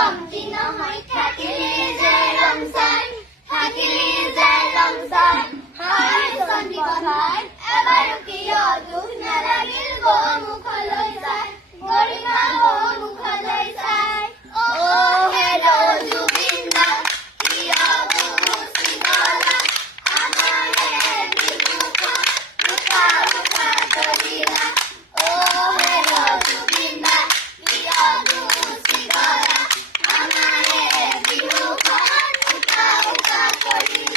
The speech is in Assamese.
কমটি নহয় থাকিলে যায় ৰংচাই থাকিলে যায় ৰংচাই হাই চন্দী বন্ধাই এবাৰো কিয় দুখ নালাগিল মুখলৈ চাই গৰিমা মুখলৈ চাই অ হেলো জুবিন দা কিয় গুচি গলা আমাৰে বিহুখন উঠা উঠা ধৰিলা অ হেলো জুবিন দা কিয় গুচি গলা আমাৰে বিহুখন উঠা উঠা ধৰিলা